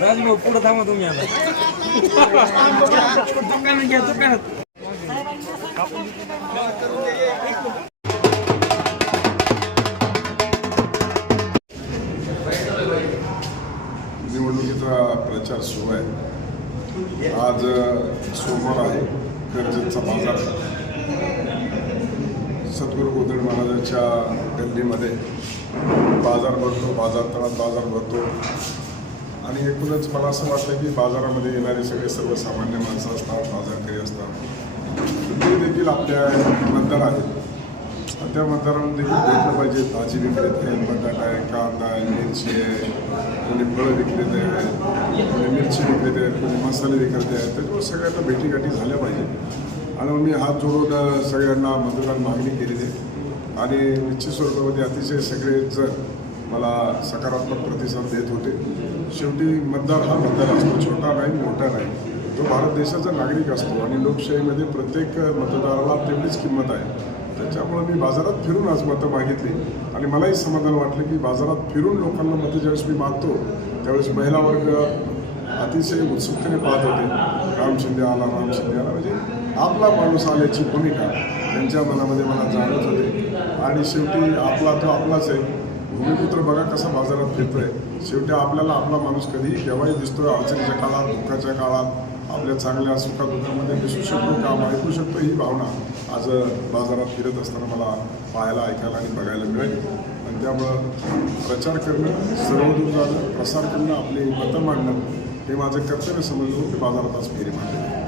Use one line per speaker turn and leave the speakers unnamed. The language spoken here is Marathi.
राजभाऊ पुढे थांबा तुम्ही आता दुकानात घ्या दुकानात
निवडणुकीचा प्रचार सुरू आहे. आज सोमवार आहे कर्जतचा बाजार. सद्गुरू गोदड महाराजांच्या गल्लीमध्ये बाजार भरतो बाजार तळात बाजार भरतो. आणि एकूणच मला असं वाटतं की बाजारामध्ये येणारे सगळे सर्वसामान्य माणसं असतात बाजारकरी असतात. ते देखील आपल्या मतदार आहेत. त्या मतदारांना देखील भेटलं पाहिजे. भाजी विक्रेते आहेत बटाटा आहे कांदा आहे मिरची आहे कोणी फळं विक्रेते आहेत. विक्रेते आहेत कोणी मसाले विक्रेते आहेत त्याच्यावर सगळ्यांना भेटीगाठी झाल्या पाहिजे आणि मग मी हात जोडून सगळ्यांना मतदान मागणी केलेली आहे. आणि निश्चित स्वरूपामध्ये अतिशय सगळेच मला सकारात्मक प्रतिसाद देत होते. शेवटी मतदार हा मतदार असतो छोटा नाही मोठा नाही. तो भारत देशाचा नागरिक असतो आणि लोकशाहीमध्ये प्रत्येक मतदाराला तेवढीच किंमत आहे. त्याच्यामुळे मी बाजारात फिरून आज मतं मागितली. आणि मलाही समाधान वाटलं की बाजारात फिरून लोकांना मतं ज्यावेळेस मी मागतो त्यावेळेस महिला वर्ग अतिशय उत्सुकतेने पाहत होते. राम शिंदे आला राम शिंदे आला. म्हणजे आपला माणूस आल्याची भूमिका त्यांच्या मनामध्ये मला जाणवत होते. आणि शेवटी आपला तो आपलाच आहे. भूमिपुत्र बघा कसा बाजारात फिरतोय. शेवटी आपल्याला आपला माणूस कधीही केव्हाही दिसतोय. अडचणीच्या काळात दुःखाच्या काळात आपल्या चांगल्या सुखादुखामध्ये दिसू शकतो काम ऐकू शकतो ही भावना आज बाजारात फिरत असताना मला पाहायला ऐकायला आणि बघायला मिळाली. आणि त्यामुळं प्रचार करणं सर्वदूर जाणं प्रसार करणं आपली मतं मांडणं हे माझं कर्तव्य समजून ते बाजारात आज फेरी मारले